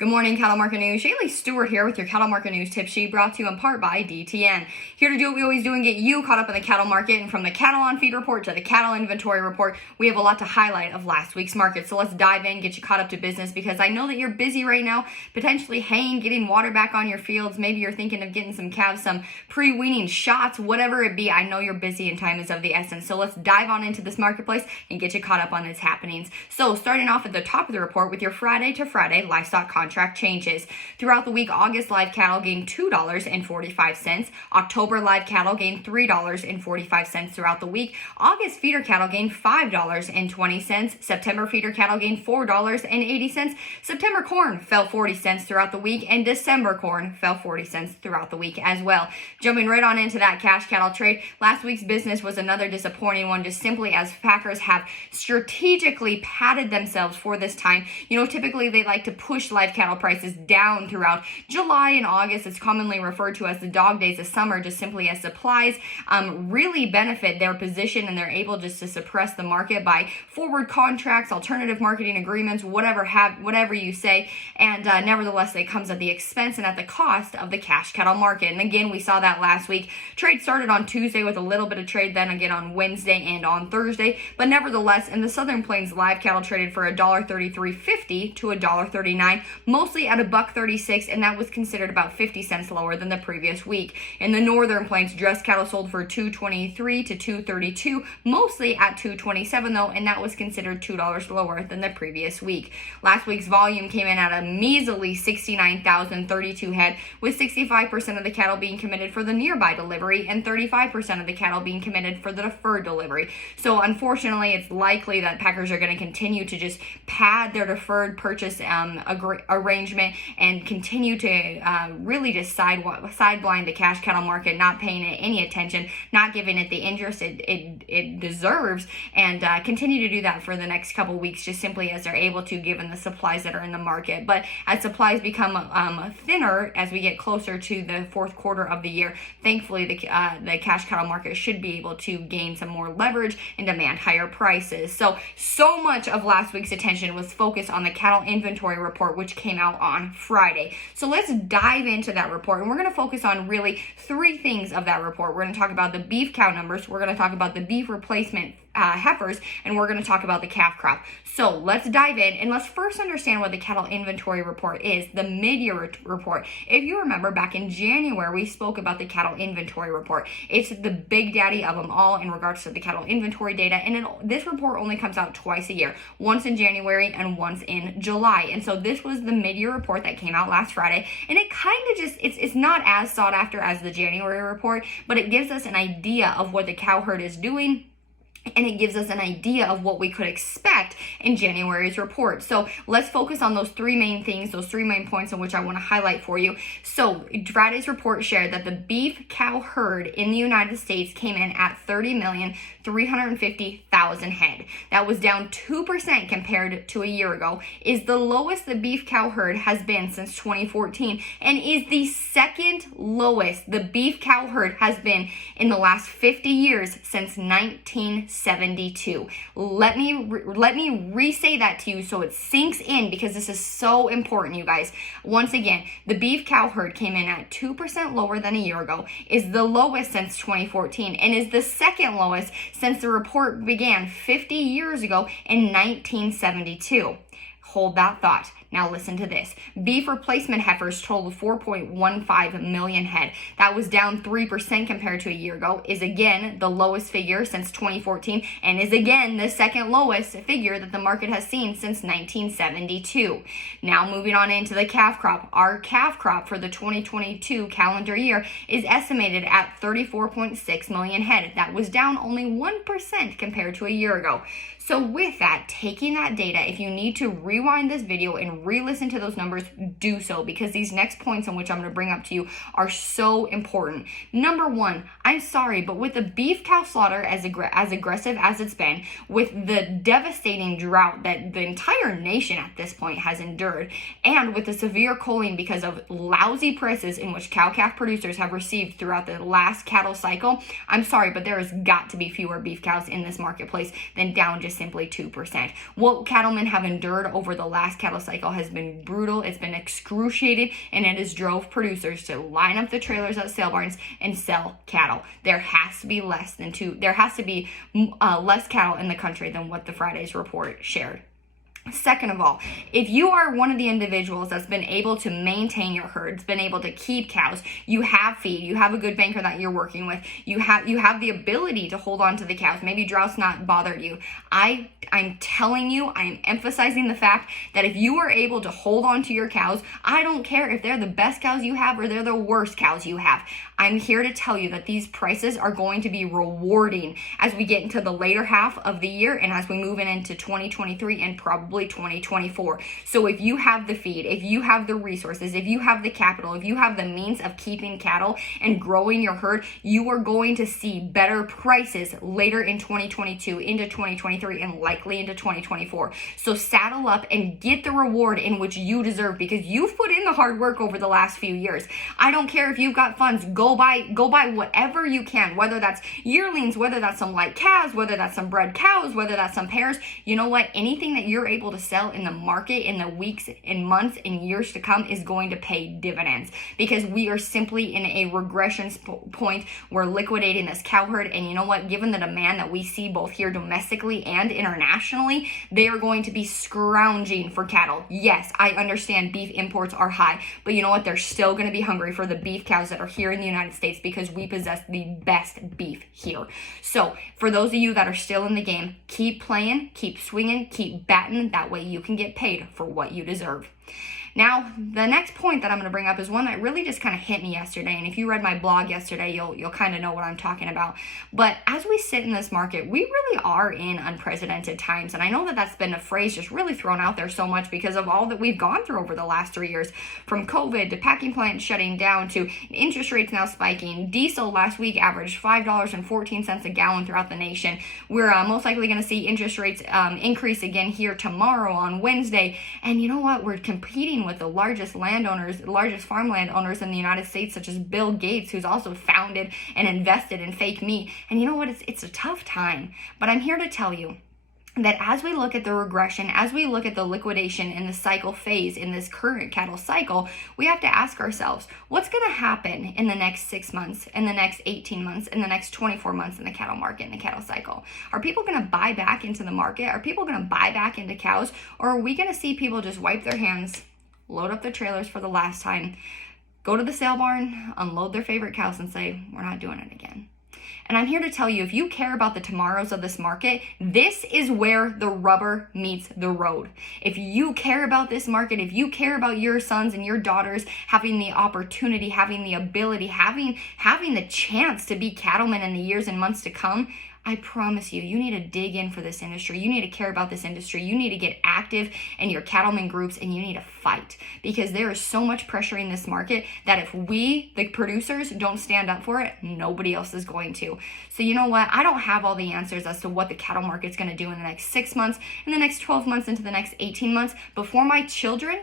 Good morning, Cattle Market News. Shaylee Stewart here with your Cattle Market News tip sheet, brought to you in part by DTN. Here to do what we always do and get you caught up in the cattle market. And from the cattle on feed report to the cattle inventory report, we have a lot to highlight of last week's market. So let's dive in, get you caught up to business, because I know that you're busy right now, potentially haying, getting water back on your fields. Maybe you're thinking of getting some calves, some pre-weaning shots, whatever it be. I know you're busy and time is of the essence. So let's dive on into this marketplace and get you caught up on its happenings. So starting off at the top of the report with your Friday to Friday livestock contract changes. Throughout the week, August live cattle gained $2.45. October live cattle gained $3.45 throughout the week. August feeder cattle gained $5.20. September feeder cattle gained $4.80. September corn fell 40 cents throughout the week, and December corn fell 40 cents throughout the week as well. Jumping right on into that cash cattle trade, last week's business was another disappointing one, just simply as packers have strategically padded themselves for this time. Typically they like to push live cattle prices down throughout July and August. It's commonly referred to as the dog days of summer, just simply as supplies really benefit their position, and they're able just to suppress the market by forward contracts, alternative marketing agreements, whatever you say. And nevertheless, it comes at the expense and at the cost of the cash cattle market. And again, we saw that last week. Trade started on Tuesday with a little bit of trade, then again on Wednesday and on Thursday. But nevertheless, in the Southern Plains, live cattle traded for $1.3350 to $1.39, mostly at $1.36, and that was considered about 50 cents lower than the previous week. In the Northern Plains, dressed cattle sold for $2.23 to $2.32, mostly at $2.27 though, and that was considered $2 lower than the previous week. Last week's volume came in at a measly 69,032 head, with 65% of the cattle being committed for the nearby delivery and 35% of the cattle being committed for the deferred delivery. So unfortunately, it's likely that packers are going to continue to just pad their deferred purchase arrangement and continue to really just sideline the cash cattle market, not paying it any attention, not giving it the interest it deserves, and continue to do that for the next couple weeks, just simply as they're able to, given the supplies that are in the market. But as supplies become thinner as we get closer to the fourth quarter of the year, thankfully the cash cattle market should be able to gain some more leverage and demand higher prices. So much of last week's attention was focused on the cattle inventory report, which came out on Friday. So let's dive into that report, and we're going to focus on really three things of that report. We're going to talk about the beef cow numbers, we're going to talk about the beef replacement heifers, and we're going to talk about the calf crop. So let's dive in, and let's first understand what the cattle inventory report is, the mid-year report. If you remember, back in January, we spoke about the cattle inventory report. It's the big daddy of them all in regards to the cattle inventory data, and this report only comes out twice a year, once in January and once in July. And so this was the mid-year report that came out last Friday, and it kind of just, it's not as sought after as the January report, but it gives us an idea of what the cow herd is doing, and it gives us an idea of what we could expect in January's report. So let's focus on those three main things, those three main points in which I want to highlight for you. So Friday's report shared that the beef cow herd in the United States came in at 30,350,000 head. That was down 2% compared to a year ago, is the lowest the beef cow herd has been since 2014, and is the second lowest the beef cow herd has been in the last 50 years since 1972. Let me re-say that to you so it sinks in, because this is so important, you guys. Once again, the beef cow herd came in at 2% lower than a year ago, is the lowest since 2014, and is the second lowest since the report began 50 years ago in 1972. Hold that thought. Now listen to this. Beef replacement heifers totaled 4.15 million head. That was down 3% compared to a year ago, is again the lowest figure since 2014, and is again the second lowest figure that the market has seen since 1972. Now moving on into the calf crop. Our calf crop for the 2022 calendar year is estimated at 34.6 million head. That was down only 1% compared to a year ago. So with that, taking that data, if you need to rewind this video and re-listen to those numbers, do so, because these next points in which I'm going to bring up to you are so important. Number one, I'm sorry, but with the beef cow slaughter as aggressive as it's been, with the devastating drought that the entire nation at this point has endured, and with the severe culling because of lousy prices in which cow-calf producers have received throughout the last cattle cycle, I'm sorry, but there has got to be fewer beef cows in this marketplace than down just simply 2%. What cattlemen have endured over the last cattle cycle cycle has been brutal, it's been excruciating, and it has drove producers to line up the trailers at sale barns and sell cattle. There has to be less cattle in the country than what the Friday's report shared. Second of all, if you are one of the individuals that's been able to maintain your herds, been able to keep cows, you have feed, you have a good banker that you're working with, you have the ability to hold on to the cows, maybe drought's not bothered you. I'm telling you, I'm emphasizing the fact that if you are able to hold on to your cows, I don't care if they're the best cows you have or they're the worst cows you have. I'm here to tell you that these prices are going to be rewarding as we get into the later half of the year and as we move into 2023 and probably 2024. So if you have the feed, if you have the resources, if you have the capital, if you have the means of keeping cattle and growing your herd, you are going to see better prices later in 2022, into 2023, and likely into 2024. So saddle up and get the reward in which you deserve, because you've put in the hard work over the last few years. I don't care if you've got funds, go buy whatever you can, whether that's yearlings, whether that's some light calves, whether that's some bred cows, whether that's some pairs. You know what? Anything that you're able to sell in the market in the weeks and months and years to come is going to pay dividends, because we are simply in a regression point. We're liquidating this cow herd, and you know what? Given the demand that we see both here domestically and internationally, they are going to be scrounging for cattle. Yes, I understand beef imports are high, but you know what? They're still going to be hungry for the beef cows that are here in the United States, because we possess the best beef here. So for those of you that are still in the game, keep playing, keep swinging, keep batting. That way you can get paid for what you deserve. Now, the next point that I'm going to bring up is one that really just kind of hit me yesterday. And if you read my blog yesterday, you'll kind of know what I'm talking about. But as we sit in this market, we really are in unprecedented times. And I know that that's been a phrase just really thrown out there so much because of all that we've gone through over the last 3 years, from COVID to packing plants shutting down to interest rates now spiking. Diesel last week averaged $5.14 a gallon throughout the nation. We're most likely going to see interest rates increase again here tomorrow on Wednesday. And you know what? We're competing with the largest farmland owners in the United States, such as Bill Gates, who's also founded and invested in fake meat. And you know what? It's a tough time. But I'm here to tell you that as we look at the regression, as we look at the liquidation in the cycle phase in this current cattle cycle, we have to ask ourselves, what's going to happen in the next 6 months, in the next 18 months, in the next 24 months in the cattle market, in the cattle cycle? Are people going to buy back into the market? Are people going to buy back into cows? Or are we going to see people just wipe their hands, load up their trailers for the last time, go to the sale barn, unload their favorite cows, and say, we're not doing it again? And I'm here to tell you, if you care about the tomorrows of this market, this is where the rubber meets the road. If you care about this market, if you care about your sons and your daughters having the opportunity, having the ability, having the chance to be cattlemen in the years and months to come, I promise you, you need to dig in for this industry. You need to care about this industry. You need to get active in your cattlemen groups, and you need to fight, because there is so much pressure in this market that if we, the producers, don't stand up for it, nobody else is going to. So you know what? I don't have all the answers as to what the cattle market's going to do in the next 6 months, in the next 12 months, into the next 18 months. But for my children,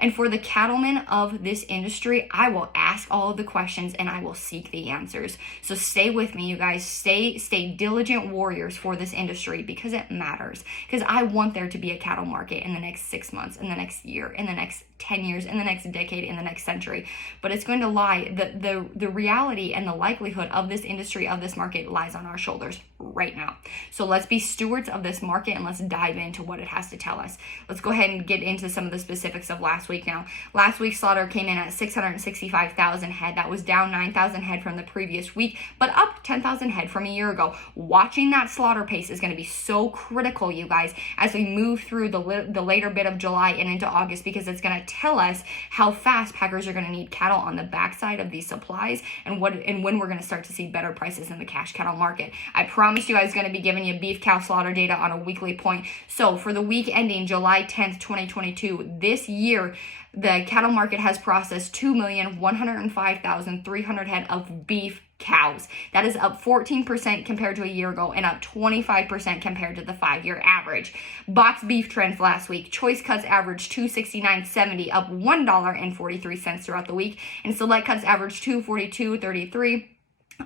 and for the cattlemen of this industry, I will ask all of the questions and I will seek the answers. So stay with me, you guys. Stay diligent warriors for this industry, because it matters. Because I want there to be a cattle market in the next 6 months, in the next year, in the next 10 years, in the next decade, in the next century. But it's going to lie, the reality and the likelihood of this industry, of this market, lies on our shoulders right now. So let's be stewards of this market and let's dive into what it has to tell us. Let's go ahead and get into some of the specifics of last week now. Last week's slaughter came in at 665,000 head. That was down 9,000 head from the previous week, but up 10,000 head from a year ago. Watching that slaughter pace is going to be so critical, you guys, as we move through the later bit of July and into August, because it's going to tell us how fast packers are going to need cattle on the backside of these supplies, and when we're going to start to see better prices in the cash cattle market. I promised you I was going to be giving you beef cow slaughter data on a weekly point. So for the week ending July 10th, 2022, this year, the cattle market has processed 2,105,300 head of beef cows. That is up 14% compared to a year ago and up 25% compared to the 5-year average. Box beef trends last week. Choice cuts averaged $269.70, up $1.43 throughout the week, and select cuts averaged $242.33.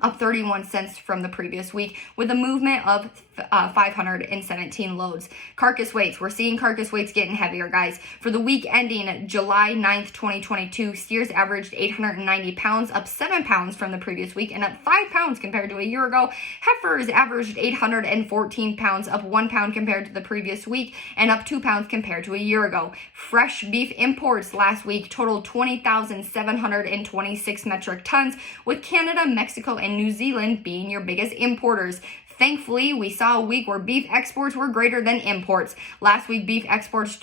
up 31 cents from the previous week, with a movement of 517 loads. Carcass weights. We're seeing carcass weights getting heavier, guys. For the week ending July 9th, 2022, steers averaged 890 pounds, up 7 pounds from the previous week, and up 5 pounds compared to a year ago. Heifers averaged 814 pounds, up 1 pound compared to the previous week, and up 2 pounds compared to a year ago. Fresh beef imports last week totaled 20,726 metric tons, with Canada, Mexico, and New Zealand being your biggest importers. Thankfully, we saw a week where beef exports were greater than imports. Last week, beef exports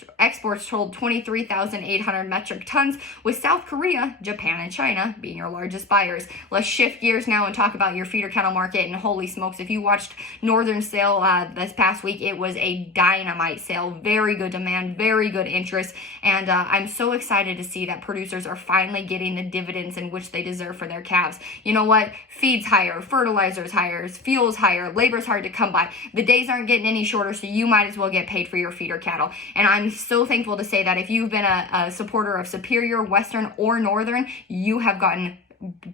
totaled 23,800 metric tons, with South Korea, Japan, and China being your largest buyers. Let's shift gears now and talk about your feeder cattle market. And holy smokes, if you watched Northern sale this past week, it was a dynamite sale. Very good demand, very good interest, and I'm so excited to see that producers are finally getting the dividends in which they deserve for their calves. You know what? Feed's higher, fertilizer's higher, fuel's higher, labor's hard to come by. The days aren't getting any shorter, so you might as well get paid for your feeder cattle. And I'm so thankful to say that if you've been a supporter of Superior, Western, or Northern, you have gotten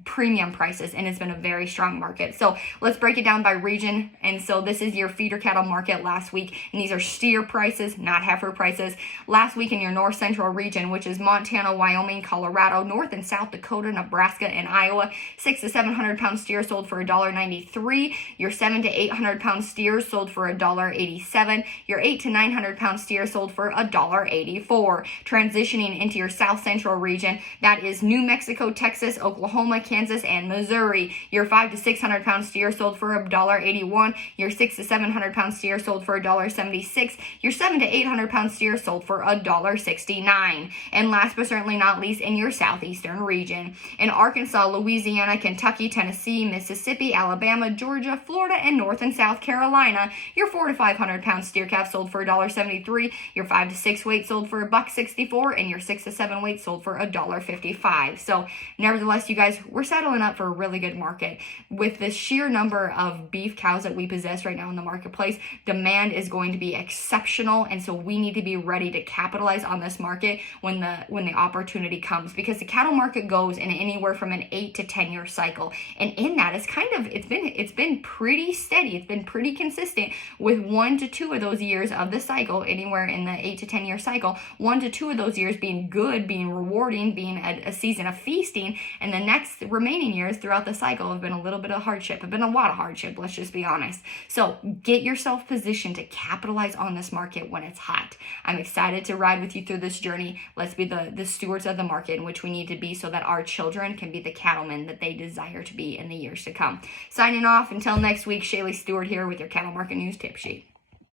premium prices, and it's been a very strong market. So let's break it down by region. And so this is your feeder cattle market last week, and these are steer prices, not heifer prices. Last week in your north central region, which is Montana, Wyoming, Colorado, North and South Dakota, Nebraska, and Iowa, 600 to 700 pound steers sold for $1.93. Your 700 to 800 pound steers sold for $1.87. Your 800 to 900 pound steers sold for $1.84. Transitioning into your south central region, that is New Mexico, Texas, Oklahoma, Kansas, and Missouri. Your 500 to 600 pound steer sold for $1.81. Your 600 to 700 pound steer sold for $1.76. Your 700 to 800 pound steer sold for $1.69. And last but certainly not least, in your southeastern region, in Arkansas, Louisiana, Kentucky, Tennessee, Mississippi, Alabama, Georgia, Florida, and North and South Carolina, your 400 to 500 pound steer calf sold for $1.73. Your 5 to 6 weight sold for $1.64, and your 6 to 7 weight sold for $1.55. So nevertheless, you guys, we're settling up for a really good market. With the sheer number of beef cows that we possess right now in the marketplace, demand is going to be exceptional, and so we need to be ready to capitalize on this market when the opportunity comes, because the cattle market goes in anywhere from an 8 to 10 year cycle, and in that it's been pretty steady. It's been pretty consistent, with 1 to 2 of those years of the cycle, anywhere in the 8 to 10 year cycle, 1 to 2 of those years being good, being rewarding, being a season of feasting, and the next remaining years throughout the cycle have been a little bit of hardship, have been a lot of hardship, let's just be honest. So get yourself positioned to capitalize on this market when it's hot. I'm excited to ride with you through this journey. Let's be the stewards of the market in which we need to be, so that our children can be the cattlemen that they desire to be in the years to come. Signing off until next week, Shaylee Stewart here with your Cattle Market News Tip Sheet.